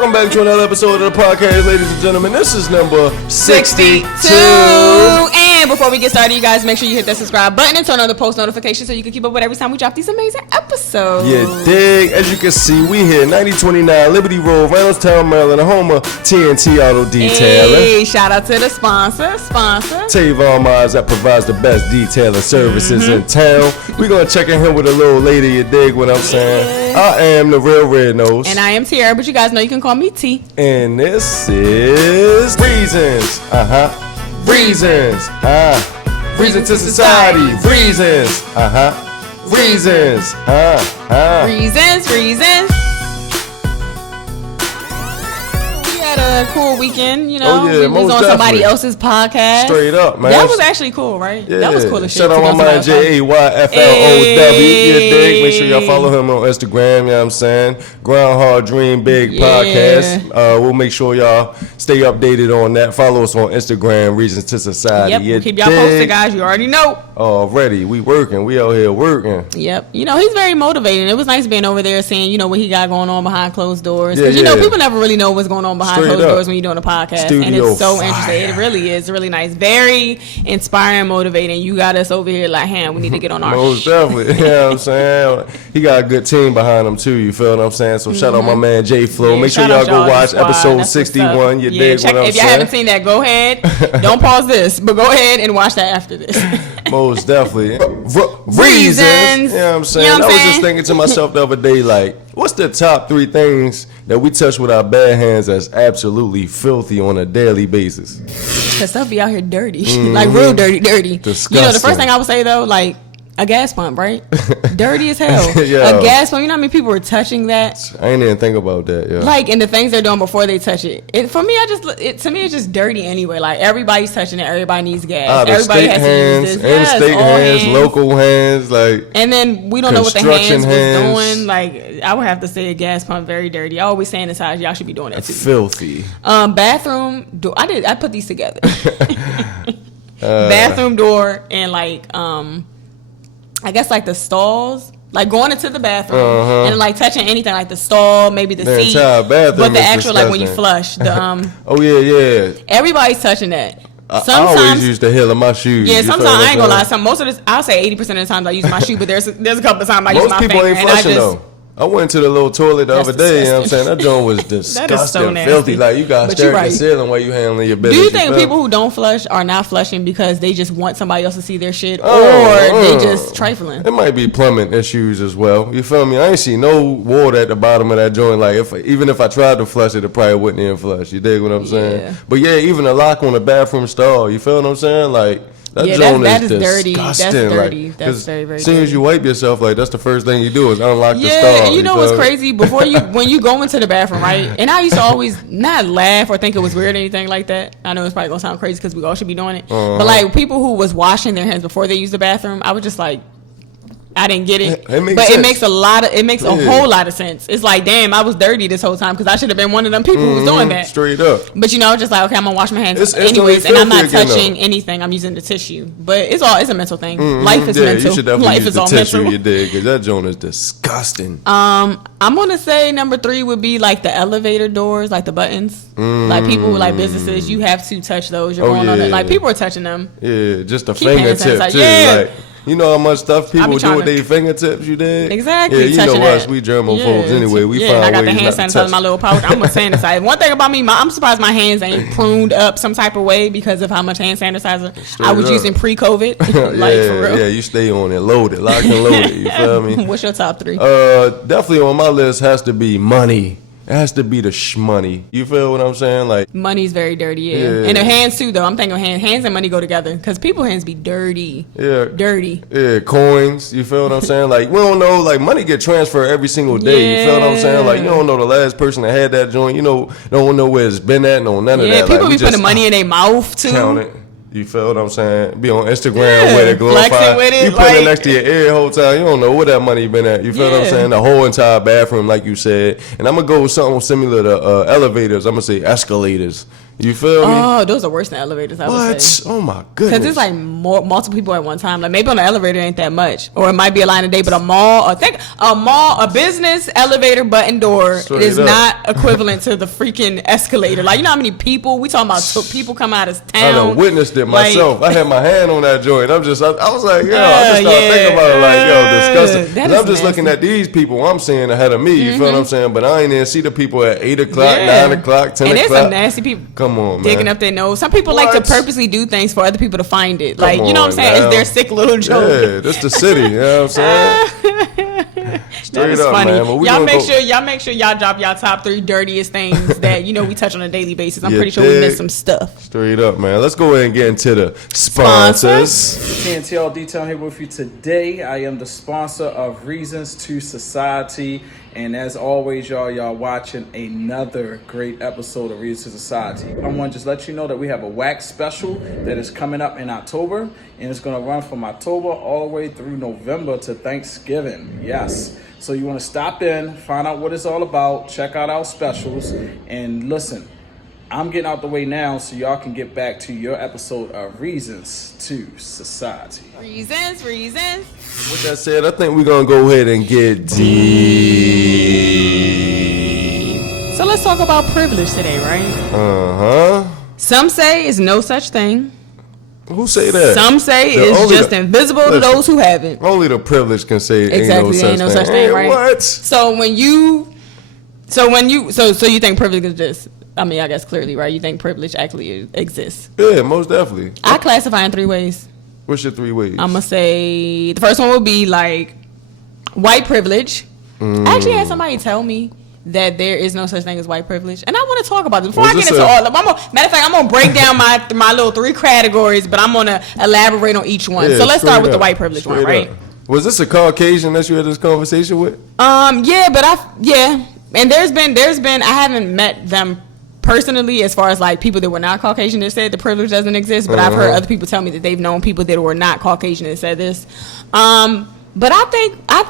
Welcome back to another episode of the podcast, ladies and gentlemen. This is number 62. And before we get started, you guys make sure you hit that subscribe button and turn on the post notifications so you can keep up with every time we drop these amazing episodes. Yeah, dig. As you can see, we here 9029 Liberty Road, Reynoldstown, Maryland, the home of TNT Auto Detailing. Hey, shout out to the sponsor. Tavon Miles that provides the best detailing services in town. We're going to check in here with a little lady, you dig what I'm saying? Yeah. I am the real Red Nose. And I am Tiara, but you guys know you can call me T. And this is Reasons. Reasons. Reason to Society. Reasons. Reasons. Reasons. We had a cool weekend, you know. Oh, yeah, we was on somebody else's podcast. Straight up, man. That was actually cool, right? Yeah. That was cool as shit. Shout out my man JAYFLOW. You dig? Make sure y'all follow him on Instagram, you know what I'm saying? Groundhog Dream Big Podcast. We'll make sure y'all stay updated on that. Follow us on Instagram, Reasons to Society. Yep, we'll keep y'all posted, guys. You already know. Already. We working. We out here working. Yep. You know, he's very motivating. It was nice being over there seeing, you know, what he got going on behind closed doors. Because, you know, people never really know what's going on behind closed doors when you're doing a podcast. Studio and it's so fire. interesting. It really is really nice. Very inspiring, motivating. You got us over here like, we need to get on our Most definitely. You know what I'm saying? He got a good team behind him, too. You feel what I'm saying? So shout out my man J-Flow. Make sure y'all go watch episode 61. You dig what I'm saying? If y'all haven't seen that, go ahead. Don't pause this, but go ahead and watch that after this. Most definitely. Reasons. You know what I'm saying? I was just thinking to myself the other day, like, what's the top 3 things that we touch with our bare hands that's absolutely filthy on a daily basis? Because stuff be out here dirty. Like, real dirty. Disgusting. You know, the first thing I would say, though, like, a gas pump, right? Dirty as hell. Yeah. A gas pump, you know how many people were touching that? I ain't even think about that, yeah. Like, and the things they're doing before they touch it. To me, it's just dirty anyway. Like, everybody's touching it. Everybody needs gas. Everybody has to use this. In-state hands, local hands, like. And then we don't know what the hands was doing. Like, I would have to say a gas pump, very dirty. I always sanitize. Y'all should be doing that too. Filthy. Bathroom door. I put these together. Bathroom door and like I guess like the stalls, like going into the bathroom and like touching anything like the stall, maybe the seat, entire bathroom, but the actual like when you flush the oh yeah. Everybody's touching that. Sometimes, I always use the heel of my shoes. Yeah, sometimes I ain't gonna lie. Most of this, I'll say 80% of the times I use my shoe, but there's a couple of times I use my finger. Most people ain't flushing though. I went to the little toilet the other day, you know what I'm saying? That joint was disgusting, filthy. Like, you got to stare at the ceiling while you handling your business. Do you think people who don't flush are not flushing because they just want somebody else to see their shit, or they just trifling? It might be plumbing issues as well. You feel me? I ain't see no water at the bottom of that joint. Like, even if I tried to flush it, it probably wouldn't even flush. You dig what I'm saying? Yeah. But yeah, even a lock on the bathroom stall, you feel what I'm saying? Like, that is dirty. That's dirty. That's very, very dirty. As soon as you wipe yourself, like, that's the first thing you do is unlock the stall. Yeah, and you know what's crazy? When you go into the bathroom, right? And I used to always not laugh or think it was weird or anything like that. I know it's probably gonna sound crazy because we all should be doing it. But like people who was washing their hands before they use the bathroom, I was just like, I didn't get it. It makes a whole lot of sense. It's like, damn, I was dirty this whole time because I should have been one of them people who was doing that. Straight up. But you know, just like, okay, I'm gonna wash my hands anyways, and I'm not touching anything. I'm using the tissue. But it's a mental thing. Life is mental. You should definitely Life use is the all tissue, mental. you dig? Because that joint is disgusting. I'm gonna say number 3 would be like the elevator doors, like the buttons. Like people like businesses, you have to touch those. You're going on it. Like people are touching them. Yeah, just a fingertip too. Like, you know how much stuff people do with their fingertips, you dig? Exactly. Yeah, you know us, we germaphobes anyway. We find I got ways the hand sanitizer in my little pouch. I'm gonna sanitize. One thing about me, I'm surprised my hands ain't pruned up some type of way because of how much hand sanitizer I was using pre-COVID. Like for real. Yeah, you stay on it, loaded, locked and loaded. You feel me? What's your top 3? Definitely on my list has to be money. It has to be the shmoney. You feel what I'm saying? Like, money's very dirty, yeah. And the hands too, though. I'm thinking hands and money go together because people's hands be dirty. Yeah. Dirty. Yeah, coins. You feel what I'm saying? Like, we don't know. Like, money get transferred every single day. You feel what I'm saying? Like, you don't know the last person that had that joint. You know, don't know where it's been at. No, none of that. Yeah, people like, be putting money in their mouth too. Count it. You feel what I'm saying? Be on Instagram with it, glorify. With it, you put it next to your ear the whole time. You don't know where that money been at. You feel what I'm saying? The whole entire bathroom, like you said. And I'm going to go with something similar to elevators. I'm going to say escalators. You feel me? Oh, those are worse than elevators, I would say. What? Oh my goodness. Because it's like multiple people at one time. Like maybe on the elevator it ain't that much, or it might be a line a day. But a business elevator button door Straight is up. not equivalent to the freaking escalator. Like you know how many people we talking about? People come out of town. I done witnessed it myself. I had my hand on that joint. I was like, I just started thinking about it like, disgusting. And I'm just looking at these people I'm seeing ahead of me. You feel what I'm saying? But I ain't even see the people at 8 o'clock, 9 o'clock, 10 and o'clock. And there's some nasty people. Come on, man. Digging up their nose. Some people like to purposely do things for other people to find it. Like, you know what I'm saying? Now. It's their sick little joke. Yeah, that's the city. You know what I'm saying? Straight up, funny. man. But y'all make sure y'all drop y'all top 3 dirtiest things that we touch on a daily basis. I'm pretty sure we missed some stuff. Straight up, man. Let's go ahead and get into the sponsors. TNTL Detail here with you today. I am the sponsor of Reasons2Society. And as always, y'all watching another great episode of Reasons2Society. I want to just let you know that we have a wax special that is coming up in October. And it's going to run from October all the way through November to Thanksgiving. Yes. So you want to stop in, find out what it's all about, check out our specials, and listen. I'm getting out the way now so y'all can get back to your episode of Reasons to Society. Reasons. With that said, I think we're going to go ahead and get deep. So let's talk about privilege today, right? Uh-huh. Some say it's no such thing. Who say that? Some say it's just invisible to those who haven't. Only the privileged can say exactly, ain't no such thing, right? What? So you think privilege is just, I guess clearly, right? You think privilege actually exists? Yeah, most definitely. I classify in 3 ways. What's your 3 ways? I'm going to say the first one would be like white privilege. I actually had somebody tell me that there is no such thing as white privilege. And I want to talk about this. Before I get into all of them, matter of fact, I'm going to break down my little 3 categories, but I'm going to elaborate on each one. So let's start with the white privilege one, right? Was this a Caucasian that you had this conversation with? Yeah. And there's been I haven't met them personally as far as like people that were not Caucasian that said the privilege doesn't exist, but I've heard other people tell me that they've known people that were not Caucasian that said this. But I think I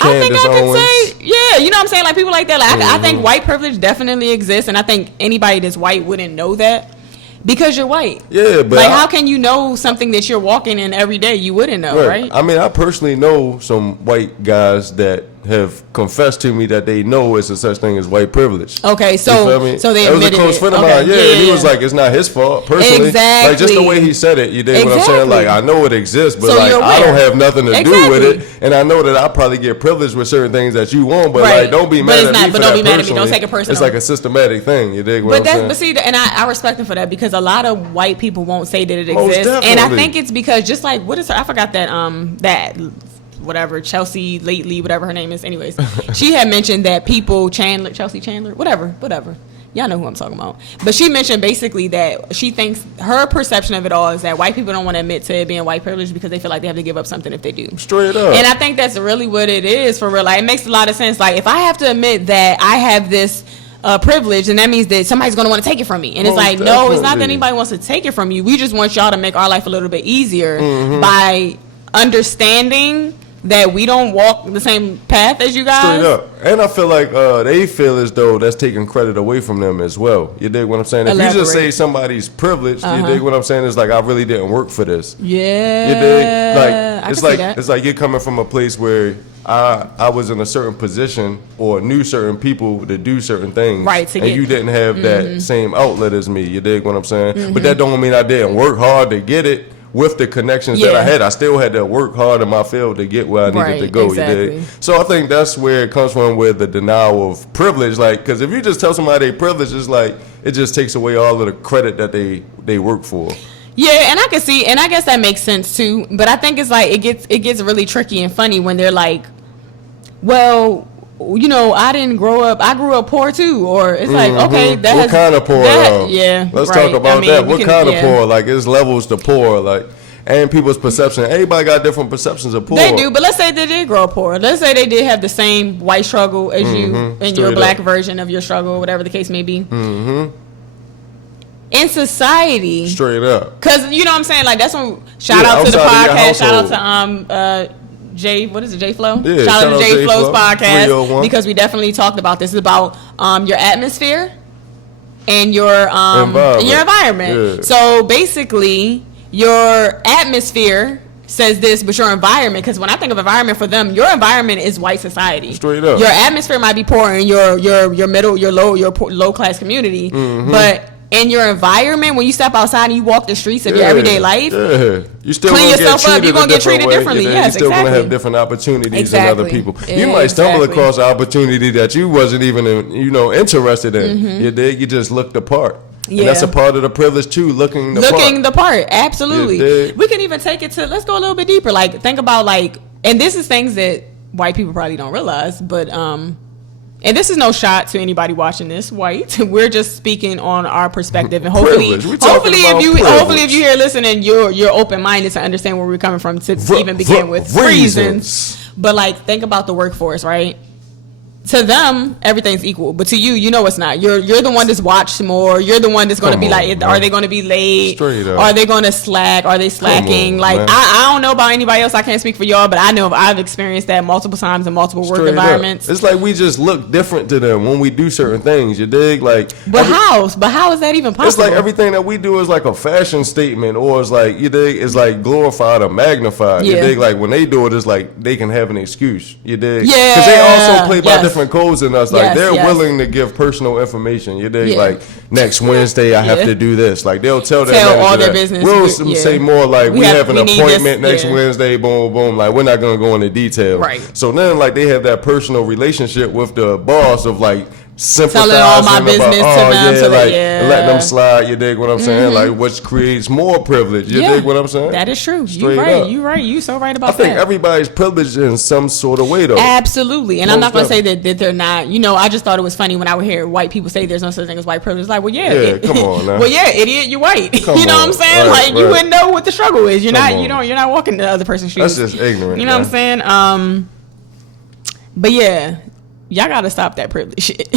can say, yeah, you know what I'm saying? Like people like that. Like I think white privilege definitely exists, and I think anybody that's white wouldn't know that because you're white. Yeah, but like how can you know something that you're walking in every day? You wouldn't know, right? I personally know some white guys that have confessed to me that they know it's a such thing as white privilege. Okay, so they admitted it. That was a close friend of mine. Yeah, he was like, it's not his fault personally. Exactly. Like just the way he said it, you dig what I'm saying? Like I know it exists, but like I don't have nothing to do with it, and I know that I probably get privileged with certain things that you want, but like don't be mad at me for that personally. Don't take it personal. It's like a systematic thing. You dig what I'm saying? But see, and I respect him for that because a lot of white people won't say that it exists, and I think it's because just like I forgot that whatever, Chelsea Lately, whatever her name is. Anyways, she had mentioned that Chelsea Chandler, whatever. Y'all know who I'm talking about. But she mentioned basically that she thinks her perception of it all is that white people don't want to admit to it being white privilege because they feel like they have to give up something if they do. Straight up. And I think that's really what it is for real. Like, it makes a lot of sense. Like, if I have to admit that I have this privilege, and that means that somebody's going to want to take it from me. And it's like, no, it's not that anybody wants to take it from you. We just want y'all to make our life a little bit easier by understanding that we don't walk the same path as you guys. Straight up. And I feel like they feel as though that's taking credit away from them as well. You dig what I'm saying? If you just say somebody's privileged, you dig what I'm saying? It's like, I really didn't work for this. Yeah. You dig? Like, it's like you're coming from a place where I was in a certain position or knew certain people to do certain things. Right. And you didn't have that same outlet as me. You dig what I'm saying? But that don't mean I didn't work hard to get it. With the connections that I had, I still had to work hard in my field to get where I needed to go. Exactly. You dig? So I think that's where it comes from with the denial of privilege. Like, because if you just tell somebody they privilege, it's like it just takes away all of the credit that they work for. Yeah, and I can see, and I guess that makes sense too. But I think it's like it gets really tricky and funny when they're like, well, you know, I didn't grow up. I grew up poor too, or it's like, okay, what kind of poor? Yeah, let's talk about that. What kind of poor? Like, it's levels to poor, like, and people's perception. Everybody got different perceptions of poor. They do, but let's say they did grow up poor. Let's say they did have the same white struggle as you and your black version of your struggle, whatever the case may be. In society, straight up, because you know what I'm saying. Like, that's when shout out to the podcast. Shout out to J Flow? Yeah, shout out to J Flow's podcast 301. because we definitely talked about this. It's about your atmosphere. and your environment. Yeah. So basically, your atmosphere says this, but your environment, because when I think of environment for them, your environment is white society. Straight up. Your atmosphere might be poor in your middle, your low class community, but in your environment, when you step outside and you walk the streets of your everyday life, you still clean yourself up, you're gonna get treated differently. Yes, you're still exactly. gonna have different opportunities than other people. You might stumble Exactly. across an opportunity that you wasn't even interested in. You dig? You just looked the part. And that's a part of the privilege too, looking the part. Absolutely. We can even take it to, let's go a little bit deeper. Like, think about, like, and this is things that white people probably don't realize, but and this is no shot to anybody watching this white. We're just speaking on our perspective, and hopefully if you here listening, you're open minded to understand where we're coming from to even begin with reasons. But like, think about the workforce, right? To them, everything's equal, but to you, you know it's not. You're the one that's watched more. You're the one that's going to be like, are they going to be late? Are they going to slack? Are they slacking? Like, I don't know about anybody else. I can't speak for y'all, but I know I've experienced that multiple times in multiple work environments. It's like we just look different to them when we do certain things. You dig? Like, but how is that even possible? It's like everything that we do is like a fashion statement, or it's like, you dig, it's like glorified or magnified. You dig? Like when they do it, it's like they can have an excuse. You dig? Yeah. Because they also play by different codes than us. Like they're willing to give personal information. You dig? Like next Wednesday I have to do this. Like they'll tell all their business. We'll say more like we have an appointment next Wednesday. Boom, boom. Like we're not gonna go into detail. Right. So then like they have that personal relationship with the boss of like sympathizing telling all my business about, to them, so like, let them slide. You dig what I'm saying? Like, which creates more privilege. You dig what I'm saying? That is true. Straight You're up. right. You so right about that. I think everybody's privileged in some sort of way, though. Absolutely. And I'm not going to say that they're not. You know, I just thought it was funny when I would hear white people say there's no such thing as white privilege. Like, well, come on now. Well, idiot, you're white. You know what I'm saying? Right, you wouldn't know what the struggle is. You're not walking the other person's shoes. That's just ignorant. You know what I'm saying? But yeah, y'all got to stop that privilege shit.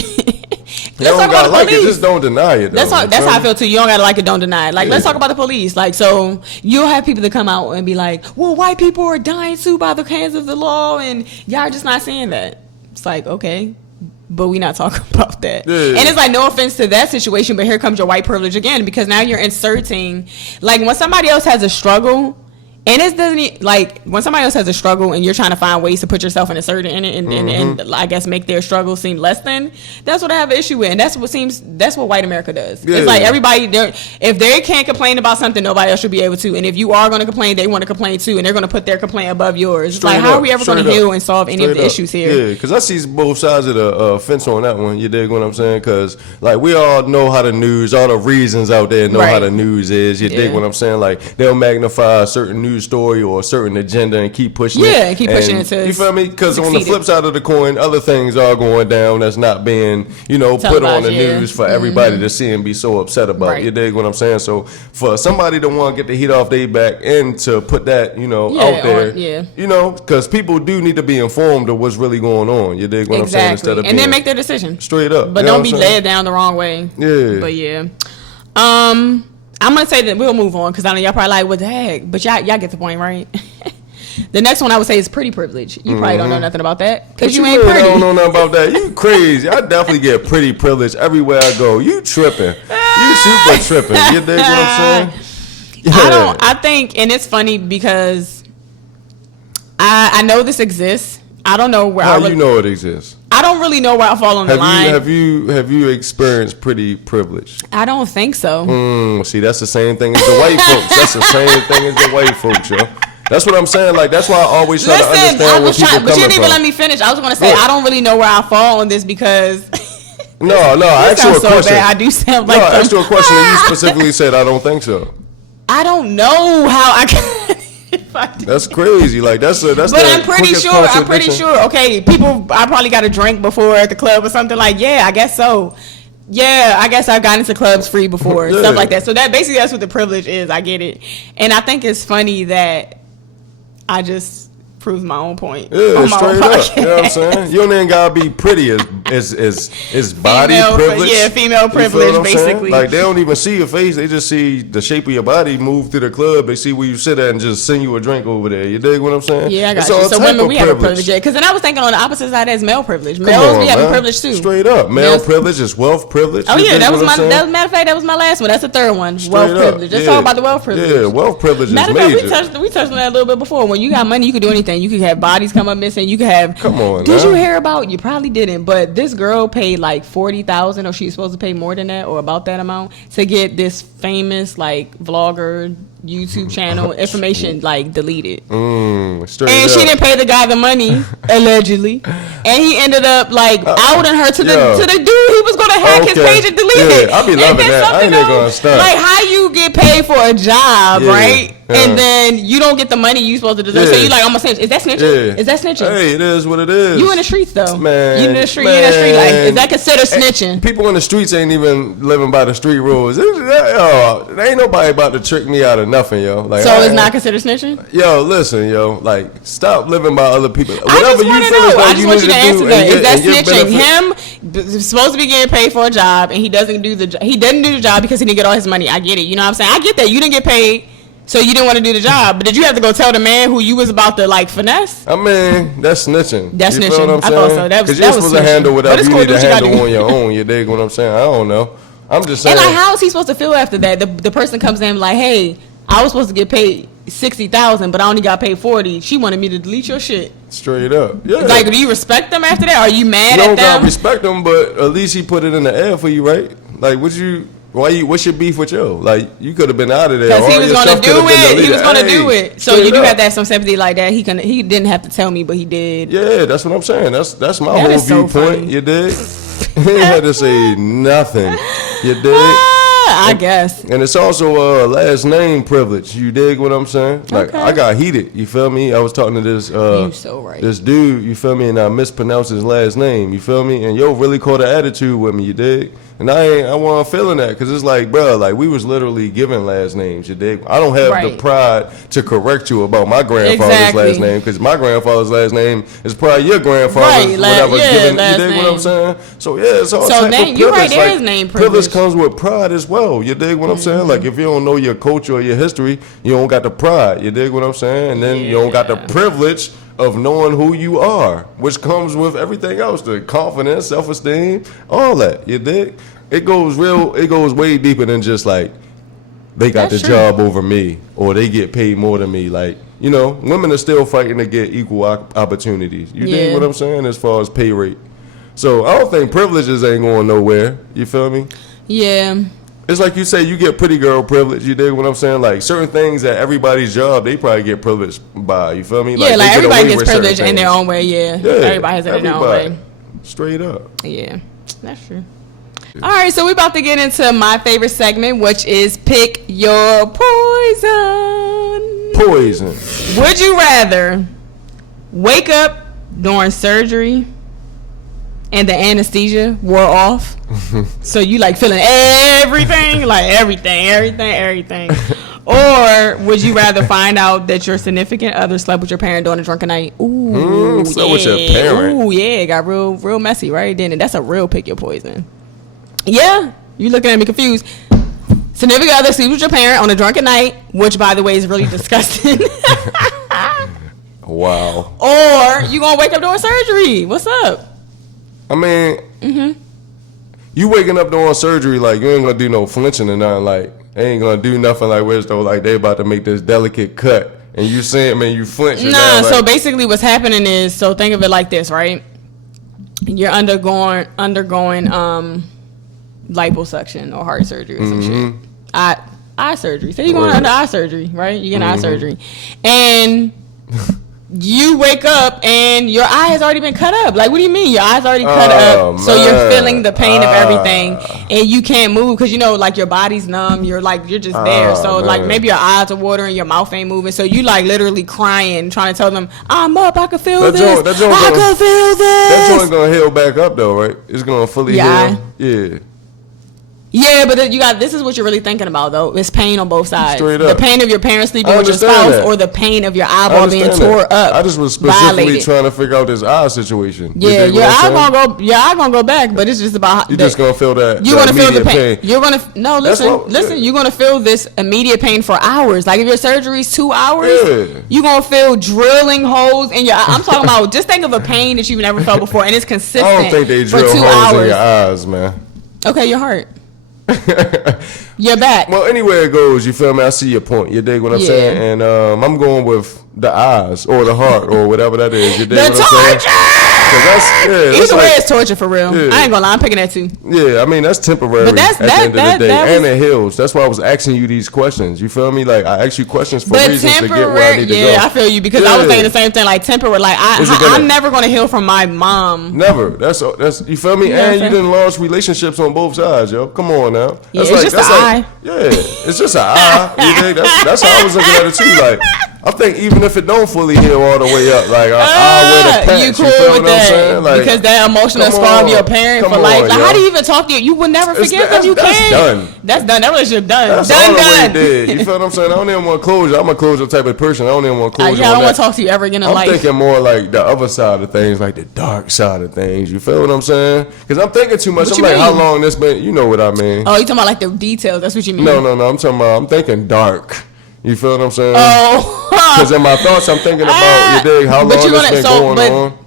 Let's talk about the police. Just don't deny it. Though. That's how I feel too. You don't gotta like it, don't deny it. Like, let's talk about the police. Like, so you'll have people that come out and be like, "Well, white people are dying too by the hands of the law," and y'all are just not saying that. It's like, okay, but we not talking about that. And it's like, no offense to that situation, but here comes your white privilege again, because now you're inserting, like, when somebody else has a struggle. And it doesn't, like, when somebody else has a struggle and you're trying to find ways to put yourself in in it and I guess make their struggle seem less than, that's what I have an issue with. And that's what white America does. It's like everybody, if they can't complain about something, nobody else should be able to. And if you are going to complain, they want to complain too. And they're going to put their complaint above yours. It's like, how are we ever going to heal and solve any of the issues here? Yeah, because I see both sides of the fence on that one. You dig what I'm saying? Because, like, we all know how the news, all the reasons out there know how the news is. You dig what I'm saying? Like, they'll magnify a certain news story or a certain agenda and keep pushing it. Yeah, keep pushing it to, you feel me? Because on the flip side of the coin, other things are going down that's not being, put on the news for everybody to see and be so upset about. Right. You dig what I'm saying? So for somebody to want to get the heat off their back and to put that, out there, because people do need to be informed of what's really going on. You dig what I'm saying? Instead of then make their decision straight up. But don't be led down the wrong way. Yeah. But I'm going to say that we'll move on, because I know y'all probably like, what the heck? But y'all get the point, right? The next one I would say is pretty privilege. You probably don't know nothing about that, because you ain't pretty. I don't know nothing about that. You crazy. I definitely get pretty privilege everywhere I go. You tripping. You super tripping. You dig what I'm saying? Yeah. I think, and it's funny because I know this exists. I don't know where you know it exists. I don't really know where I fall on the line. Have you experienced pretty privilege? I don't think so. See, that's the same thing as the white folks. That's the same thing as the white folks, yo. That's what I'm saying. Like, that's why I always try to understand where people coming from. But you didn't even let me finish. I was going to say, I don't really know where I fall on this, because No, I asked you a question. Bad. I do sound like I asked you a question and you specifically said, I don't think so. I don't know how I can. That's crazy. Like, that's But I'm pretty sure. Okay, I probably got a drink before at the club or something. Like, yeah, I guess so. Yeah, I guess I've gotten into clubs free before, stuff like that. So that's what the privilege is. I get it. And I think it's funny that I just proves my own point. Yeah, on my straight own up. podcast. You know what I'm saying? You don't even gotta be pretty as body Female privilege. Yeah, female You feel privilege, what I'm saying? basically. Like they don't even see your face; they just see the shape of your body move through the club. They see where you sit at and just send you a drink over there. You dig what I'm saying? Yeah, I got It's you. all So type women, of we have a privilege, yeah. Because then I was thinking on the opposite side, that's male privilege. Males, we have a privilege too. Straight up, male Yes. privilege is wealth privilege. Oh You yeah, dig that was what I'm saying? matter of fact, that was my last one. That's the third one. Straight Wealth up, privilege. Let's yeah. talk about the wealth privilege. Yeah, wealth privilege Matter is of fact, major. we touched on that a little bit before. When you got money, you could do anything. You could have bodies come up missing. You could have. Come on, Did now. you hear about? You probably didn't, but this girl paid like $40,000, or she's supposed to pay more than that, or about that amount, to get this famous like vlogger YouTube channel information like deleted. Straight And up. she didn't pay the guy the money, allegedly. And he ended up like outing her to the dude he was gonna hack his Okay. page and delete Yeah, it. I be And loving then that. I something ain't even gonna else, stunt. like how you get paid for a job, Yeah, right? yeah. And then you don't get the money you supposed to deserve. So Yeah. you like, I'm gonna snitch. Is that snitching? Yeah. Is that snitching? Hey, it is what it is. You in the streets though. Man, You in the street. You in the street. Like, is that considered snitching? People in the streets ain't even living by the street rules. There ain't nobody about to trick me out of nothing, yo. Like, So it's not considered snitching? Yo, listen, yo. Like, stop living by other people. I just want to know. I just want you to answer that. Is that snitching? Him? Him supposed to be getting paid for a job, and he doesn't do the job because he didn't get all his money. I get it. You know what I'm saying? I get that. You didn't get paid, so you didn't want to do the job. But did you have to go tell the man who you was about to like finesse? I mean, that's snitching. That's you snitching. Feel what I'm I saying? thought so. That was you're supposed to snitching. handle But whatever it's you cool, need do to what you gotta handle do. on your own. You dig what I'm saying? I don't know. I'm just saying. And like, how is he supposed to feel after that? The person comes in like, hey, I was supposed to get paid $60,000, but I only got paid $40,000. She wanted me to delete your shit. Straight up. Yeah. Like, do you respect them after that? Are you mad You at don't them? gotta respect him, but at least he put it in the air for you, right? Like, what's your beef with yo? Like, you could have been out of there. Because he All was your gonna stuff do could have been it. He deleted. was gonna Hey, do it. So straight you do up. have to have some sympathy like that. He didn't have to tell me, but he did. Yeah, that's what I'm saying. That's my That whole is so viewpoint. funny. You dig? He had to say nothing. You dig? I guess. And it's also last name privilege. You dig what I'm saying? Like, Okay. I got heated. You feel me? I was talking to this You so right. this dude. You feel me? And I mispronounced his last name. You feel me? And yo really caught an attitude with me. You dig? And I wasn't feeling that because it's like, bro, like we was literally given last names. You dig? I don't have the Right. pride to correct you about my grandfather's Exactly. last name because my grandfather's last name is probably your grandfather's Right, whatever yeah, given. You last dig what I'm name. saying? So yeah, it's all So type name- of you're right, privilege. there Like, is name privilege privilege. comes with pride as well. You dig what I'm saying? Like if you don't know your culture or your history, you don't got the pride. You dig what I'm saying? And then you don't got the privilege of knowing who you are, which comes with everything else, the confidence, self-esteem, all that. You dig? It goes way deeper than just like they got That's the true. job over me or they get paid more than me. Like, you know, women are still fighting to get equal opportunities. You dig Yeah. what I'm saying? As far as pay rate. So I don't think privileges ain't going nowhere. You feel me? Yeah. It's like you say, you get pretty girl privilege. You dig what I'm saying? Like certain things at everybody's job, they probably get privileged by. You feel me? Yeah, they like get everybody away gets with certain privilege in their things. own way, yeah. Yeah, Everybody has it in their own everybody. way. Straight up. Yeah, that's true. All right, so we're about to get into my favorite segment, which is Pick Your Poison. Poison. Would you rather wake up during surgery and the anesthesia wore off? So you like feeling everything, like everything. Or would you rather find out that your significant other slept with your parent during a drunken night? Ooh, slept with your parent. Ooh, yeah, it got real messy, right? Then that's a real pick your poison. Yeah, you looking at me confused. Significant other sleeps with your parent on a drunken night, which by the way is really disgusting. Wow. Or you gonna wake up during surgery. What's up? I mean, you waking up during surgery, like, you ain't gonna do no flinching or nothing. Like, they ain't gonna do nothing like where it's though, like, they about to make this delicate cut. And you see it, man, you flinch. Nah, down, like, so basically what's happening is, so think of it like this, right? You're undergoing liposuction or heart surgery or some shit. Eye surgery. So you're going Right. under eye surgery, right? You're getting eye surgery. And you wake up and your eye has already been cut up. Like, what do you mean? Your eye's already cut up. So you're man. feeling the pain of everything. And you can't move because, you know, like your body's numb. You're just there. So, like, man. maybe your eyes are watering, your mouth ain't moving. So you, like, literally crying, trying to tell them, I'm up, I can feel That this. joint- that joint I gonna- can feel That this. joint gonna heal back up though, right? It's gonna fully Yeah. heal. Yeah. Yeah, but this is what you're really thinking about, though. It's pain on both sides. Straight The up. pain of your parents sleeping with your spouse, or the pain of your eyeball being tore up. I just was specifically violated. trying to figure out this eye situation. Yeah, your eye gonna go back, but it's just about you just gonna feel that. You're gonna feel the pain. pain. You're gonna listen. You're gonna feel this immediate pain for hours. Like if your surgery's 2 hours, you're gonna feel drilling holes in your eye. I'm talking about just think of a pain that you've never felt before, and it's consistent. I don't think they drill for 2 holes hours. in your eyes, man. Okay, your heart. Your back. Well, anywhere it goes, you feel me? I see your point. You dig what I'm saying? And I'm going with the eyes or the heart or whatever that is. You dig what I'm saying? Either way, it's torture for real. I ain't gonna lie, I'm picking that too. Yeah, I mean that's temporary. But at the end of the day, and it heals. That's why I was asking you these questions. You feel me? Like I ask you questions for reasons to get where I need to go. Yeah, I feel you because I was saying the same thing. Like temporary. Like I'm never gonna heal from my mom. Never. That's you feel me? And you didn't lost relationships on both sides, yo. Come on now. Yeah, it's just an eye. Yeah, it's just an eye. You think that's how I was looking at it too. Like I think even if it don't fully heal all the way up, like I'll wear the patch. You cool with that? Like, because that emotional scar of your parent for life. Like, how do you even talk to you? You will never forgive them. You can't. That's done. That relationship done. That's done. Dead. You feel what I'm saying? I don't even want closure. I'm a closure type of person. I don't even want closure. I don't want to talk to you ever again in life. I'm thinking more like the other side of things, like the dark side of things. You feel what I'm saying? Because I'm thinking too much. I'm like, how long this been? You know what I mean? Oh, you talking about like the details? That's what you mean? No. I'm talking about. I'm thinking dark. You feel what I'm saying? Oh, because in my thoughts, I'm thinking about you dig how long this been going on.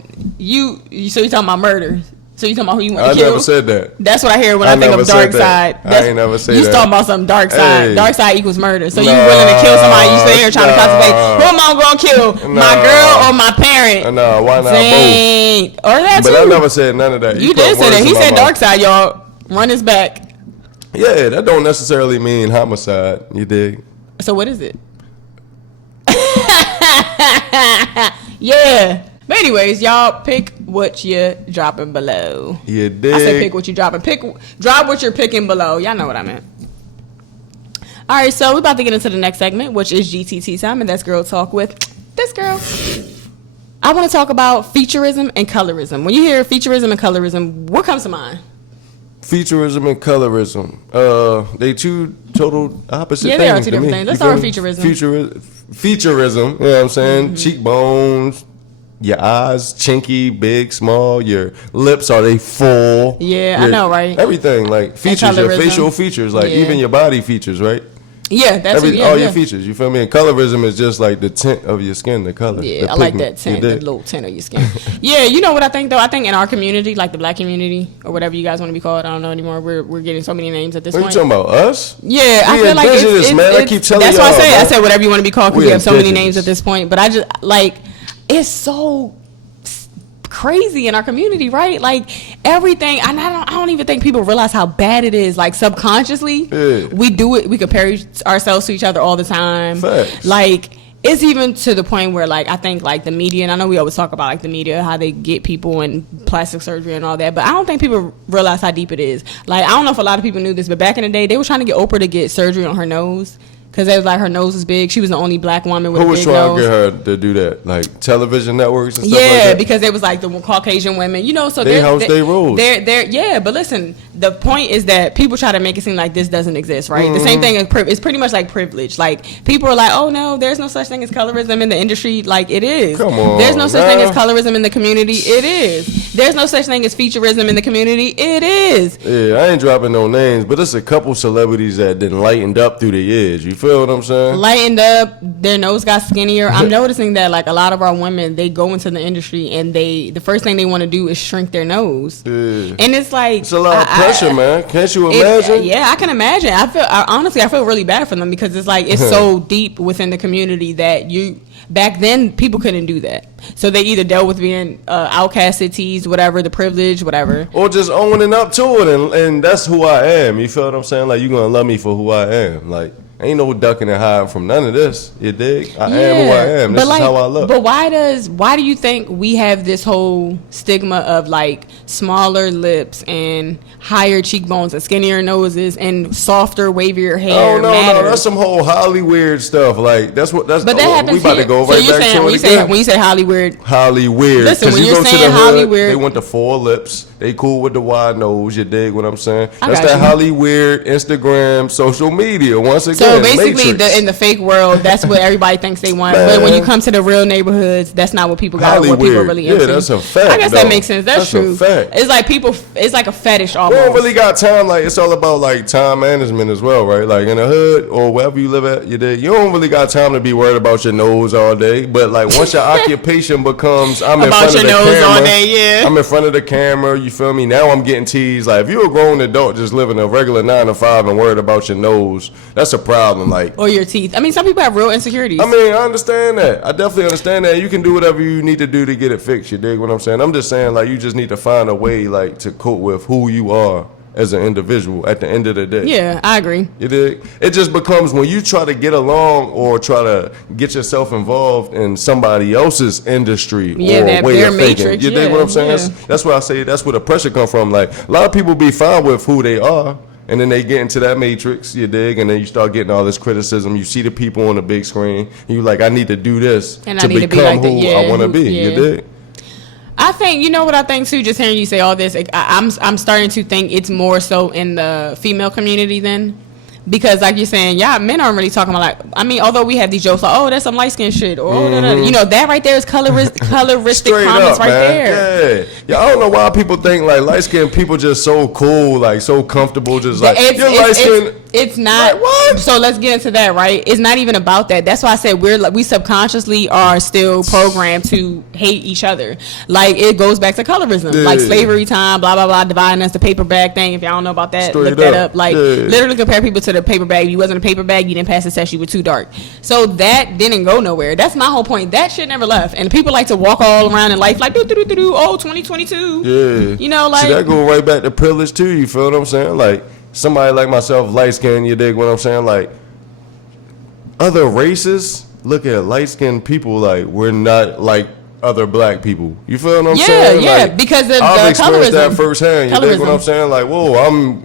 So you talking about murder? So you talking about who you want to kill? I never said that. That's what I hear when I think of dark side. I ain't never said that. You talking about some dark side. Hey. Dark side equals murder. So you willing to kill somebody? You sitting here trying to contemplate who am I gonna kill? My girl or my parent? No, why not both? Or that too. But I never said none of that. You did say that. He said dark side, y'all. Run his back. Yeah, that don't necessarily mean homicide. You dig? So what is it? Yeah. But anyways, y'all pick what you're dropping below. You dig? I said pick what you're dropping. Drop what you're picking below. Y'all know what I meant. All right, so we're about to get into the next segment, which is GTT Time, and that's Girl Talk with this girl. I want to talk about featureism and colorism. When you hear featureism and colorism, what comes to mind? Featureism and colorism. They two total opposite things. Yeah, they are two different things. Let's start with featureism. Featureism, you know what I'm saying? Cheekbones, your eyes, chinky, big, small, your lips, are they full? Yeah, I know, right? Everything, like features, your facial features, like even your body features, right? Yeah, that's all your features. You feel me? And colorism is just like the tint of your skin, the color. Yeah, I like that tint, the little tint of your skin. Yeah, you know what I think though? I think in our community, like the black community or whatever you guys want to be called, I don't know anymore. We're getting so many names at this point. What are you talking about? Us? Yeah, I feel like it's man. I keep telling that's y'all. That's why I say. Man. I said whatever you want to be called because we have so many names at this point. But I just like it's so crazy in our community, right? Like everything, and I don't even think people realize how bad it is. Like subconsciously, we do it. We compare ourselves to each other all the time. Facts. Like it's even to the point where, like, I think like the media, and I know we always talk about like the media, how they get people in plastic surgery and all that, but I don't think people realize how deep it is. Like I don't know if a lot of people knew this, but back in the day, they were trying to get Oprah to get surgery on her nose. Because they was like her nose was big. She was the only black woman with a big nose. Who was trying to get her to do that? Like television networks and stuff like that? Yeah, because it was like the Caucasian women. You know, so they house they rules. Yeah, but listen, the point is that people try to make it seem like this doesn't exist, right? Mm-hmm. The same thing is pretty much like privilege. Like people are like, oh no, there's no such thing as colorism in the industry. Like it is. Come on. There's no such thing as colorism in the community. It is. There's no such thing as featureism in the community. It is. Yeah, I ain't dropping no names, but it's a couple celebrities that done lightened up through the years. You feel what I'm saying? Lightened up, their nose got skinnier. I'm noticing that like a lot of our women, they go into the industry and the first thing they want to do is shrink their nose. Yeah. And it's like it's a lot of pressure, man. Can't you imagine? Yeah, I can imagine. Honestly, I feel really bad for them because it's like it's so deep within the community that back then people couldn't do that. So they either dealt with being outcasted, teased, whatever, the privilege, whatever, or just owning up to it, and that's who I am. You feel what I'm saying? Like you're gonna love me for who I am, like. Ain't no ducking and hiding from none of this. You dig? I am who I am. This is how I look. But why do you think we have this whole stigma of like smaller lips and higher cheekbones and skinnier noses and softer, wavier hair? No, that's some whole Hollywood stuff. Like that's. But that happens. We about to go right back to it again. When you say Hollywood. Listen, when you're saying Hollywood, they want the 4 lips. They cool with the wide nose. You dig what I'm saying? That's that Hollywood, Instagram, social media. Once again, so basically, in the fake world, that's what everybody thinks they want. But when you come to the real neighborhoods, that's not what people got. Hollywood. What people are really into. Yeah, that's a fact. I guess that makes sense. That's true. A fact. It's like people. It's like a fetish almost. We don't really got time. Like it's all about like time management as well, right? Like in the hood or wherever you live at, you don't really got time to be worried about your nose all day. But like once your occupation becomes, I'm in front of the camera all day, I'm in front of the camera. You feel me? Now I'm getting teased. Like if you're a grown adult just living a regular 9 to 5 and worried about your nose, that's a problem. Like or your teeth. I mean, some people have real insecurities. I mean, I understand that. I definitely understand that. You can do whatever you need to do to get it fixed. You dig what I'm saying? I'm just saying, like, you just need to find a way, like, to cope with who you are as an individual at the end of the day. Yeah, I agree. You dig? It just becomes when you try to get along or try to get yourself involved in somebody else's industry or way of thinking. You dig what I'm saying? Yeah. That's why I say that's where the pressure comes from. Like, a lot of people be fine with who they are. And then they get into that matrix, you dig, and then you start getting all this criticism. You see the people on the big screen, and you're like, I need to do this and to become who I want to be. Yeah. You dig? I think, you know what I think too, just hearing you say all this, I'm starting to think it's more so in the female community then. Because like you're saying, men aren't really talking about like, I mean, although we have these jokes like, oh, that's some light skin shit, or you know, that right there is coloristic comments right there. Yeah, I don't know why people think like light skinned people just so cool, like so comfortable, just like you're light skinned. It's not. Like, what? So let's get into that, right? It's not even about that. That's why I said we subconsciously are still programmed to hate each other. Like it goes back to colorism, like slavery time, blah blah blah, dividing us, the paper bag thing. If y'all don't know about that, look that up. Like literally compare people to the paper bag. You wasn't a paper bag, you didn't pass the test, you were too dark. So that didn't go nowhere. That's my whole point. That shit never left. And people like to walk all around in life like oh 2022. Yeah, you know, like see, that go right back to privilege too. You feel what I'm saying? Like somebody like myself, light skinned, you dig what I'm saying? Like other races look at light skinned people like we're not like other black people. You feel what I'm saying? Yeah, like, because of I've experienced colorism. that firsthand. You dig what I'm saying? Like, whoa,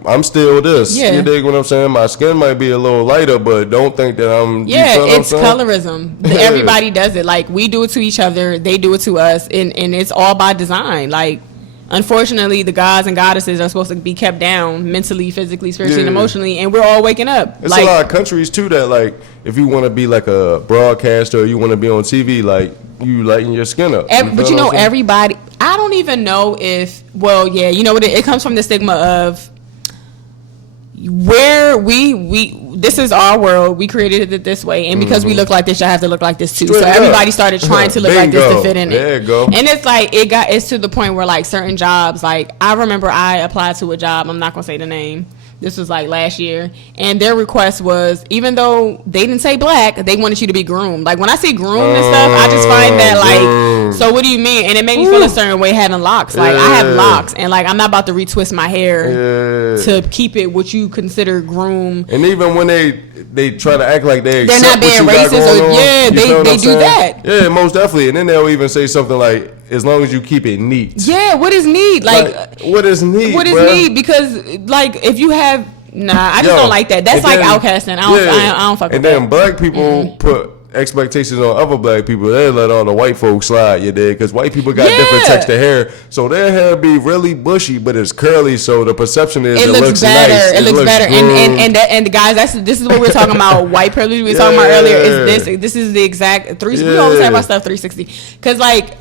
I'm still this. Yeah. You dig what I'm saying? My skin might be a little lighter, but don't think that I'm. Yeah, you feel it's colorism. Everybody does it. Like we do it to each other, they do it to us, and it's all by design. Like. Unfortunately, the gods and goddesses are supposed to be kept down mentally, physically, spiritually, and emotionally, and we're all waking up. It's a lot of countries too that like, if you want to be like a broadcaster, or you want to be on TV, like you lighten your skin up. But you know, everybody. I don't even know if. Well, yeah, you know what? It comes from the stigma of where we this is our world, we created it this way, and because we look like this, y'all have to look like this too. So everybody started trying to look like this to fit in it. There you go. And it's like it's to the point where like certain jobs, like I remember I applied to a job, I'm not gonna say the name, this was like last year, and their request was, even though they didn't say black, they wanted you to be groomed. Like when I see groomed and stuff, I just find that like, so what do you mean? And it made me feel a certain way having locks. Like I have locks, and like I'm not about to retwist my hair to keep it what you consider groomed. And even when they try to act like they're not being racist, or they do that. Yeah, most definitely. And then they'll even say something like, as long as you keep it neat. Yeah, what is neat? Like what is neat? What is neat? Because like if you have I just don't like that. That's like outcasting. I don't fuck with that. And then black people put expectations on other black people. They let all the white folks slide, you dig? Because white people got different texture hair, so their hair be really bushy, but it's curly. So the perception is it looks better. Nice. It looks better. And guys, this is what we're talking about. White privilege we were talking about earlier. Is this is the exact 360? We always talk about stuff 360 because like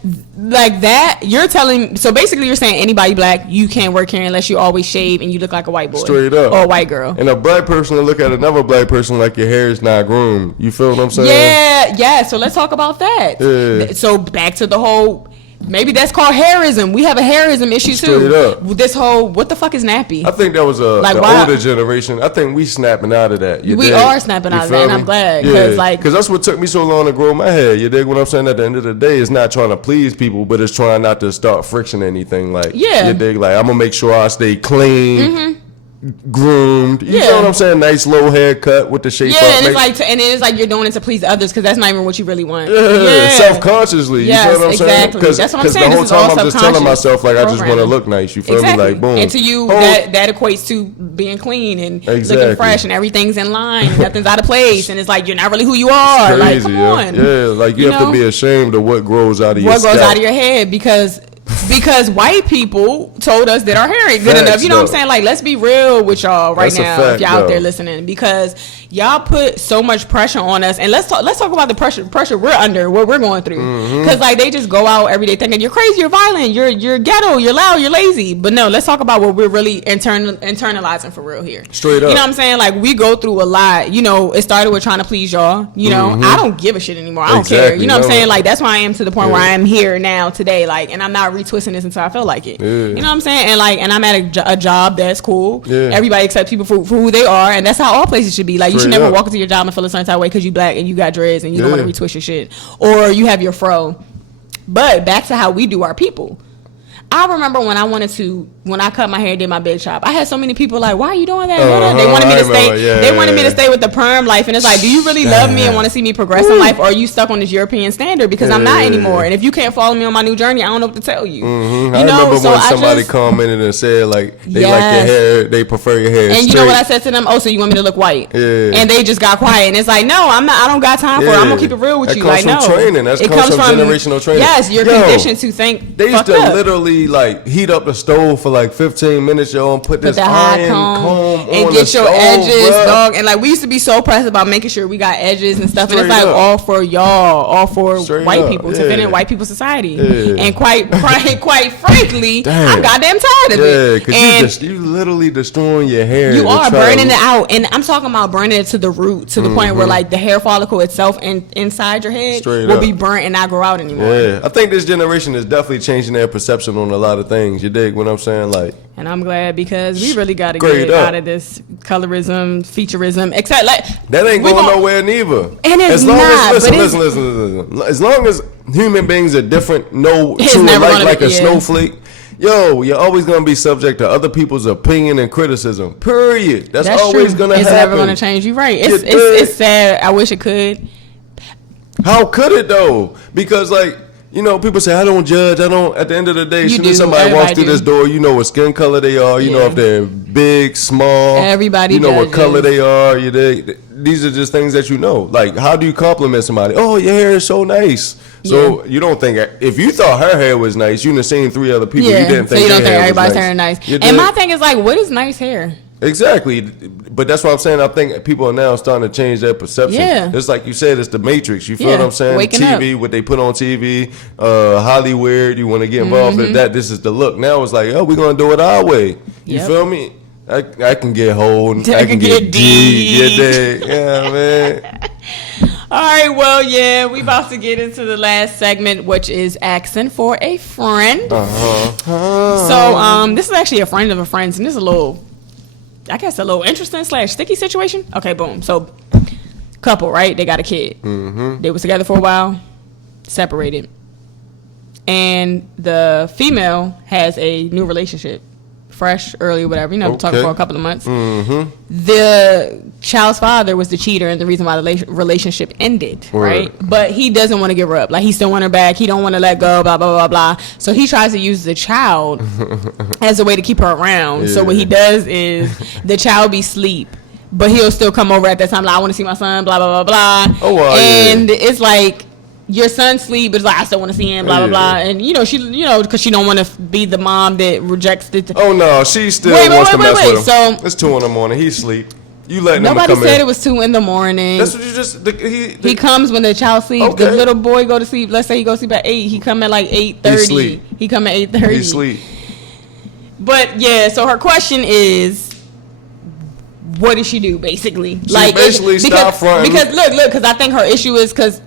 that you're telling. So basically, you're saying anybody black, you can't work here unless you always shave and you look like a white boy, straight up, or a white girl. And a black person will look at another black person like your hair is not groomed. You feel what I'm saying? Yeah. So let's talk about that. Yeah. So back to the whole. Maybe that's called hairism. We have a hairism issue too. Straight up. This whole what the fuck is nappy? I think that was the older generation. I think we snapping out of that. We are snapping out of that, and I'm glad because that's what took me so long to grow my hair. You dig what I'm saying? At the end of the day, it's not trying to please people, but it's trying not to start friction or anything. Like you dig? Like I'm gonna make sure I stay clean. groomed. You know what I'm saying? Nice low haircut with the shape up. And it's like you're doing it to please others because that's not even what you really want. Self-consciously. Yes, you know what I'm exactly. saying? That's what I'm saying. Because the whole time I'm just telling myself, like, I just want to look nice. You feel me? Like, boom. And to you, that equates to being clean and looking fresh and everything's in line and nothing's out of place. And it's like, you're not really who you are. Crazy, like, come on. Yeah, like you have to be ashamed of what grows out of your scalp. What grows out of your head because white people told us that our hair ain't good enough. You know what I'm saying? Like, let's be real with y'all right now, if y'all out there listening, because y'all put so much pressure on us. And let's talk about the pressure we're under, what we're going through. Because like they just go out every day thinking you're crazy, you're violent, you're ghetto, you're loud, you're lazy. But no, let's talk about what we're really internalizing for real here. Straight up. You know what I'm saying? Like, we go through a lot. You know, it started with trying to please y'all. You know, I don't give a shit anymore. I don't care. You know what I'm saying? Like, that's why I am to the point where I am here now today. Like, and I'm not retwisting this until I feel like it. You know what I'm saying? And I'm at a job that's cool. Everybody accepts people for who they are, and that's how all places should be. Like, you should never walk into your job and feel a certain type of way because you black and you got dreads and you don't want to retwist your shit, or you have your fro. But back to how we do our people. I remember when I cut my hair and did my big chop, I had so many people like, why are you doing that? They wanted me to stay. They wanted me to stay with the perm life, and it's like, do you really love me and want to see me progress in life, or are you stuck on this European standard? Because I'm not anymore. And if you can't follow me on my new journey, I don't know what to tell you. You know? I remember when somebody commented and said like they like your hair, they prefer your hair. And straight. You know what I said to them? Oh, so you want me to look white? And they just got quiet. And it's like, no, I'm not. I don't got time for it. I'm gonna keep it real with you. Like, no, training. That comes from generational training. Yes, you're conditioned to think. They used to literally like heat up the stove for like 15 minutes, yo, and put this iron comb and on get the stove, your edges, bro. dog. And like, we used to be so pressed about making sure we got edges and stuff. And it's like all for y'all, all for white people to fit in white people's society. And quite frankly, I'm goddamn tired of it. Because you literally destroying your hair. You are burning it out, and I'm talking about burning it to the root, to the point where like the hair follicle itself and inside your head will be burnt and not grow out anymore. Yeah, I think this generation is definitely changing their perception on a lot of things. You dig what I'm saying? Like, and I'm glad because we really got to get out of this colorism, featureism, except like that ain't going nowhere neither. And it's as long not. As, listen. As long as human beings are different, true like a snowflake. Yo, you're always gonna be subject to other people's opinion and criticism. Period. That's always gonna happen. It's never gonna change. You're right. It's sad. I wish it could. How could it though? Because like, you know, people say, I don't judge. I don't. At the end of the day, as soon as somebody walks through this door, you know what skin color they are. You know if they're big, small. Everybody You know judges. what color they are. These are just things that you know. Like, how do you compliment somebody? Oh, your hair is so nice. So you don't think, if you thought her hair was nice, you'd have seen 3 other people. You didn't think. So you don't think everybody's hair is nice. And my thing is like, what is nice hair? Exactly, but that's what I'm saying. I think people are now starting to change their perception. It's like you said, it's the Matrix. You feel what I'm saying? TV, what they put on TV, Hollywood. You want to get involved in that? This is the look. Now it's like, oh, we're gonna do it our way. You feel me? I can get whole. I can get D. Yeah, man. All right, well, we about to get into the last segment, which is asking for a friend. So, this is actually a friend of a friend's, and this is a little interesting / sticky situation. Okay, boom. So, couple, right? They got a kid. They was together for a while, separated, and the female has a new relationship. Fresh, early, whatever, talking for a couple of months. The child's father was the cheater and the reason why the relationship ended, right? But he doesn't want to give her up. Like, he still want her back. He don't want to let go, blah, blah, blah, blah. So he tries to use the child as a way to keep her around. So what he does is the child be asleep, but he'll still come over at that time, like, I want to see my son, blah, blah, blah, blah. And it's like, your son sleep, but it's like, I still want to see him, blah, blah, blah. And, she, because she don't want to be the mom that rejects the... Oh, no, she still wants to mess with him. So, it's 2 a.m. He sleep. You letting him come in. Nobody said it was 2 a.m. That's what you just... He comes when the child sleeps. The little boy go to sleep. Let's say he goes to sleep at 8. He come at like 8:30. He come at 8:30. He sleep. But, so her question is... What does she do, basically? She basically stop fronting. Because, look, because I think her issue is because...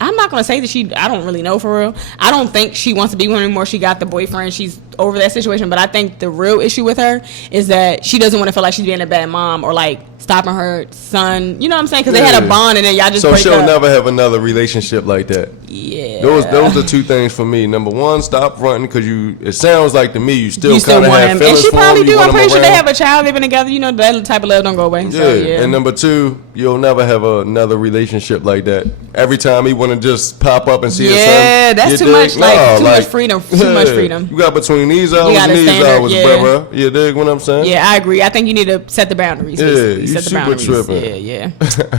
I'm not going to say that I don't really know for real. I don't think she wants to be with him anymore. She got the boyfriend. She's over that situation. But I think the real issue with her is that she doesn't want to feel like she's being a bad mom or like stopping her son. You know what I'm saying? Because they had a bond and then y'all just break she'll up. never have another relationship like that. Yeah. Those are two things for me. Number one, stop fronting because it sounds like to me you still kind of have him. feelings And she for probably him. do. I'm pretty sure they have a child living together. You know, that type of love don't go away. Yeah. So, yeah. And number two, you'll never have another relationship like that. Every time he want to just pop up and see his son. Yeah, that's too much. Too much freedom. Too much freedom. You got between these hours and these hours, brother. You dig what I'm saying? Yeah, I agree. I think you need to set the boundaries. Yeah, you set the super boundaries. tripping. Yeah.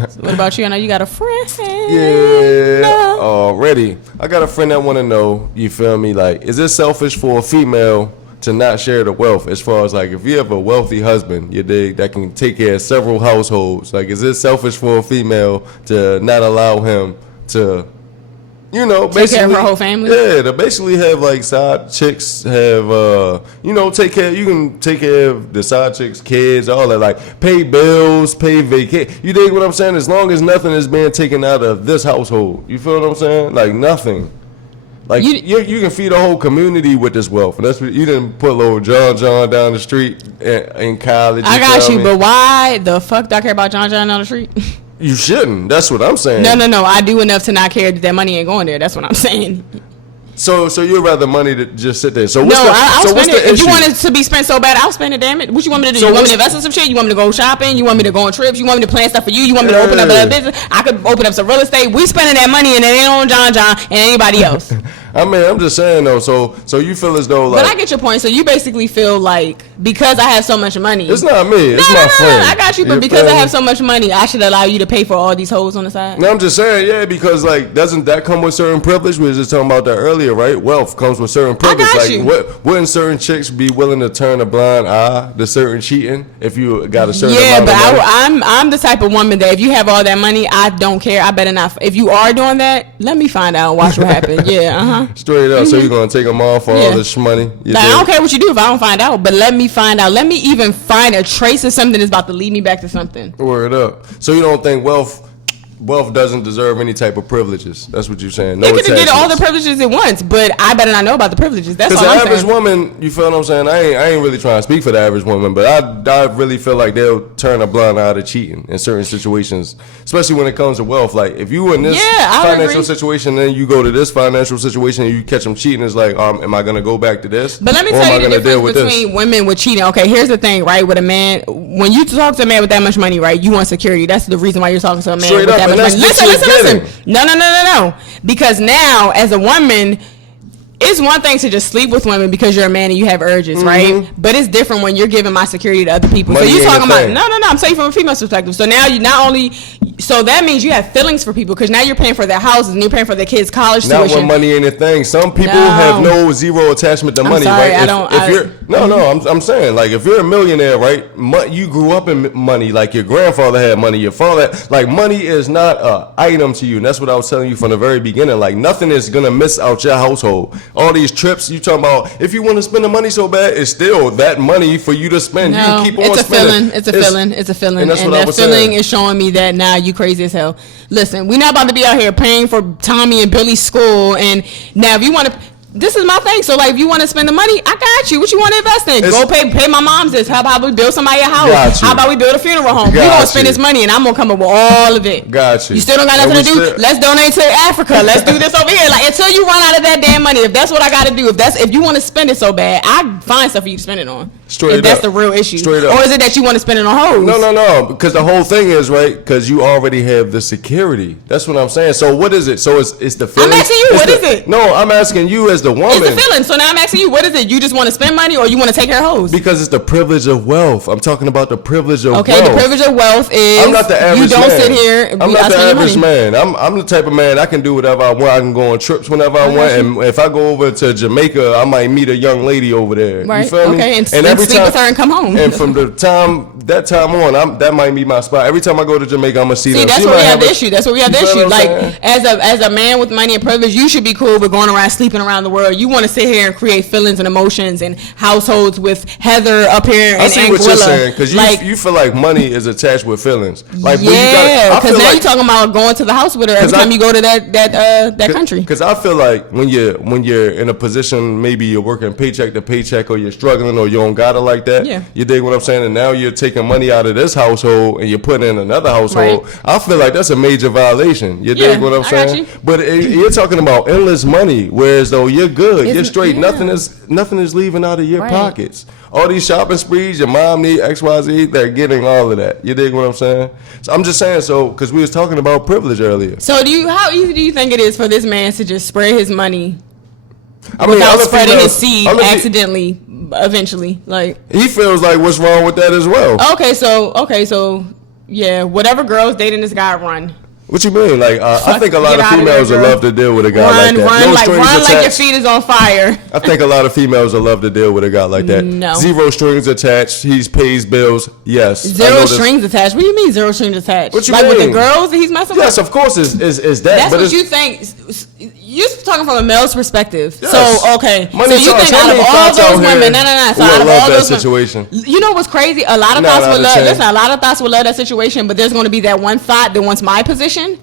So what about you? I know you got a friend. Yeah, already. I got a friend that want to know, you feel me, like, is it selfish for a female to not share the wealth? As far as, like, if you have a wealthy husband, you dig, that can take care of several households, like, is it selfish for a female to not allow him to, you know, basically take care of her whole family? Yeah, to basically have, like, side chicks have, you know, you can take care of the side chicks, kids, all that, like, pay bills, pay vacation. You dig what I'm saying? As long as nothing is being taken out of this household. You feel what I'm saying? Like, nothing. Like, you can feed a whole community with this wealth. And that's what you didn't put little John down the street in college. I got you, but why the fuck do I care about John down the street? You shouldn't. That's what I'm saying. No. I do enough to not care that money ain't going there. That's what I'm saying. So you'd rather money to just sit there. So what's I'll so spend what's it. the If you issue? want it to be spent so bad, I'll spend it, damn it. What you want me to do? So You want me to invest in some shit? You want me to go shopping? You want me to go on trips? You want me to plan stuff for you? You want me to open up a business? I could open up some real estate. We spending that money and it ain't on John and anybody else. I mean, I'm just saying though. So you feel as though like. But I get your point. So you basically feel like because I have so much money. It's not me. It's my friend. I got you. But because I have so much money, I should allow you to pay for all these hoes on the side. No, I'm just saying, yeah, because like, doesn't that come with certain privilege? We were just talking about that earlier, right? Wealth comes with certain privilege. Like, wouldn't certain chicks be willing to turn a blind eye to certain cheating if you got a certain amount of money? Yeah, but I'm the type of woman that if you have all that money, I don't care. I better not. If you are doing that, let me find out and watch what happens. Yeah, Straight up. So you're gonna take them off for all this money? Like, I don't care what you do if I don't find out, but let me find out. Let me even find a trace of something that's about to lead me back to something. Word up. So you don't think wealth doesn't deserve any type of privileges? That's what you're saying. No They could get attachments. all the privileges at once, but I better not know about the privileges. That's all I'm saying. Because the average woman, you feel what I'm saying? I ain't really trying to speak for the average woman, but I really feel like they'll turn a blind eye to cheating in certain situations, especially when it comes to wealth. Like, if you in this financial situation, then you go to this financial situation and you catch them cheating, it's like, am I going to go back to this? But let me tell you the difference between women with cheating. Okay, here's the thing, right? With a man, when you talk to a man with that much money, right, you want security. That's the reason why you're talking to a man Straight with up, that much money. Listen. No. Because now, as a woman, it's one thing to just sleep with women because you're a man and you have urges, right? But it's different when you're giving my security to other people. Money so you're talking about, thing. no, I'm saying from a female perspective. So now you not only, so that means you have feelings for people because now you're paying for their houses and you're paying for their kids' college Not tuition. when money ain't a thing. Some people have zero attachment to money, sorry, right? I'm saying, like, if you're a millionaire, right? You grew up in money, like your grandfather had money, your father, like, money is not a item to you. And that's what I was telling you from the very beginning. Like, nothing is gonna miss out your household. All these trips, you talking about, if you want to spend the money so bad, it's still that money for you to spend. You can keep on spending. It's a feeling. And that's what I that was feeling saying. is showing me that now you crazy as hell. Listen, we're not about to be out here paying for Tommy and Billy's school. And now if you want to, this is my thing. So like, if you want to spend the money, I got you. What you want to invest in? Go pay my mom's this. How about we build somebody a house? How about we build a funeral home? We're going to spend this money and I'm going to come up with all of it. Got you. You still don't got nothing to do? Let's donate to Africa. Let's do this over here. Like, until you run out of that damn money, if that's what I got to do, if you want to spend it so bad, I find stuff for you to spend it on. If that's the real issue. Straight up. Or is it that you want to spend it on hoes? No. Because the whole thing is, right, because you already have the security. That's what I'm saying. So what is it? So it's the feeling. I'm asking you, what is it? No, I'm asking you as the woman. It's the feeling. So now I'm asking you, what is it? You just want to spend money or you want to take care of hoes? Because it's the privilege of wealth. I'm talking about the privilege of wealth. Okay, the privilege of wealth is I'm not the average man. You don't sit here. I'm not the average man. I'm the type of man, I can do whatever I want. I can go on trips whenever I want. And if I go over to Jamaica, I might meet a young lady over there. Right. You feel me? Okay, and every sleep time, with her and come home. And from that time on, that might be my spot. Every time I go to Jamaica, I'm gonna see them. That's where we have the issue. That's where we have the issue. Like, as a man with money and privilege, you should be cool with going around sleeping around the world. You want to sit here and create feelings and emotions and households with Heather up here and I see Anguilla. what you're saying, because like, you feel like money is attached with feelings. Like, yeah, because now you're talking about going to the house with her every time you go to that country. Because I feel like when you're in a position, maybe you're working paycheck to paycheck, or you're struggling, or you don't got got her like that. Yeah. You dig what I'm saying? And now you're taking money out of this household and you're putting in another household. Right. I feel like that's a major violation. You dig what I'm I got saying? you. But you're talking about endless money, whereas though you're good, you're straight. Yeah. Nothing is leaving out of your Right. pockets. All these shopping sprees, your mom need XYZ, they're getting all of that. You dig what I'm saying? So I'm just saying because we was talking about privilege earlier. So how easy do you think it is for this man to just spread his money I mean, without other spreading females- his seed other fe- accidentally, eventually? Like, He feels like what's wrong with that as well. okay, so yeah, whatever girls dating this guy run. What you mean? Like, I think a lot Get of out of there, females would girl. love to deal with a guy like that. Run No like strings your attached. feet is on fire. I think a lot of females would love to deal with a guy like that. No. 0 strings attached. He pays bills. Yes. I know Zero this- strings attached. What do you mean zero strings attached? What you like with mean? the girls that he's messing Yes, with? of course is that. That's but what it's- you think. You're talking from a male's perspective. Yes. So, okay. Money so you talks. think How out of many all thoughts out those here women, no. So would out of love all that those situation? you know what's crazy? A lot of Nine thoughts out would of love, 10. listen, a lot of thoughts would love that situation, but there's going to be that one thought that wants my position.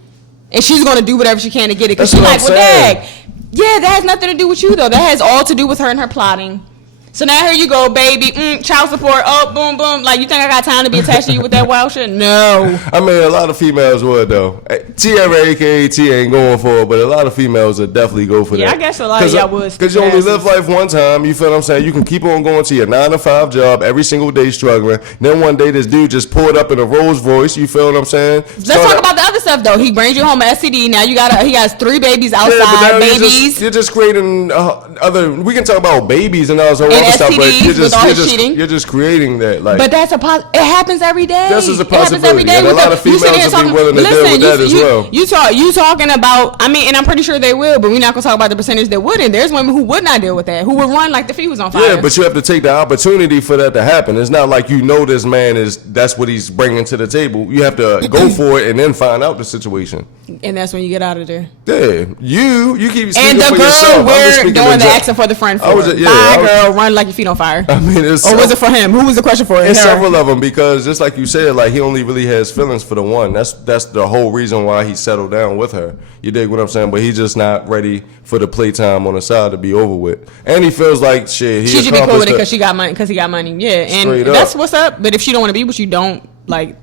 And she's going to do whatever she can to get it. Because That's she's what like, I'm well, saying. dang. Yeah, that has nothing to do with you, though. That has all to do with her and her plotting. So now here you go, baby. Child support. Oh, boom, boom. Like, you think I got time to be attached to you with that wild shit? No. I mean, a lot of females would though. Tiara, aka T, ain't going for it, but a lot of females would definitely go for Yeah, that. I guess a lot of y'all would. Because you only live life one time. You feel what I'm saying? You can keep on going to your 9-to-5 job every single day struggling. Then one day this dude just pulled up in a Rolls Royce. You feel what I'm saying? Let's talk about the other stuff, though. He brings you home an STD. Now he has 3 babies outside, babies. You're just creating other. We can talk about babies and all some And other stuff, but STDs with all his cheating. you're just creating that. Like, But that's it happens every day. This is a It happens every possibility, day. and a lot of you sit females here would be talking- willing to deal with that as well. You talking about? I mean, and I'm pretty sure they will, but we're not gonna talk about the percentage that wouldn't. There's women who would not deal with that, who would run like the feet was on fire. yeah, but you have to take the opportunity for that to happen. It's not like this man that's what he's bringing to the table. You have to go for it and then find out the situation. And that's when you get out of there. Yeah, you keep speaking And the for girl yourself. I'm just we're speaking doing in the gen- accent for the friend for. I was- yeah, Bye, I was- girl, run like your feet on fire. I mean, it's Or was it for him? Who was the question for? It's Her? several of them because just like you said, like he only really has feelings for the one. That's the whole reason why he settled down with her. You dig what I'm saying? But he's just not ready for the playtime on the side to be over with. And he feels like shit. She should be cool with it because she got money. Because he got money. Yeah, and Straight up. that's what's up. But if she don't want to be with you, don't like.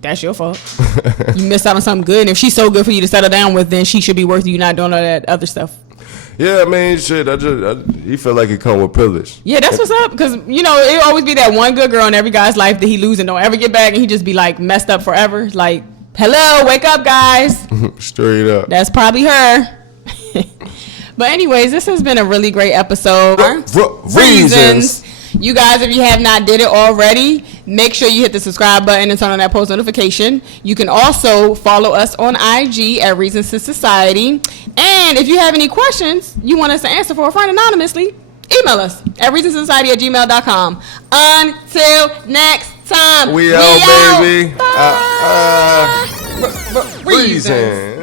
That's your fault. You missed out on something good. And if she's so good for you to settle down with, then she should be worth you not doing all that other stuff. Yeah, I mean, shit. He feel like it come with privilege. Yeah, that's what's up. Because, it'll always be that one good girl in every guy's life that he lose and don't ever get back. And he just be like messed up forever. Like, hello, wake up, guys. Straight up. That's probably her. But anyways, this has been a really great episode. Reasons. You guys, if you have not did it already, make sure you hit the subscribe button and turn on that post notification. You can also follow us on IG at Reasons2Society. And if you have any questions you want us to answer for a friend anonymously, email us at reasons2society@gmail.com. Until next time. We out, baby. Bye. Reasons.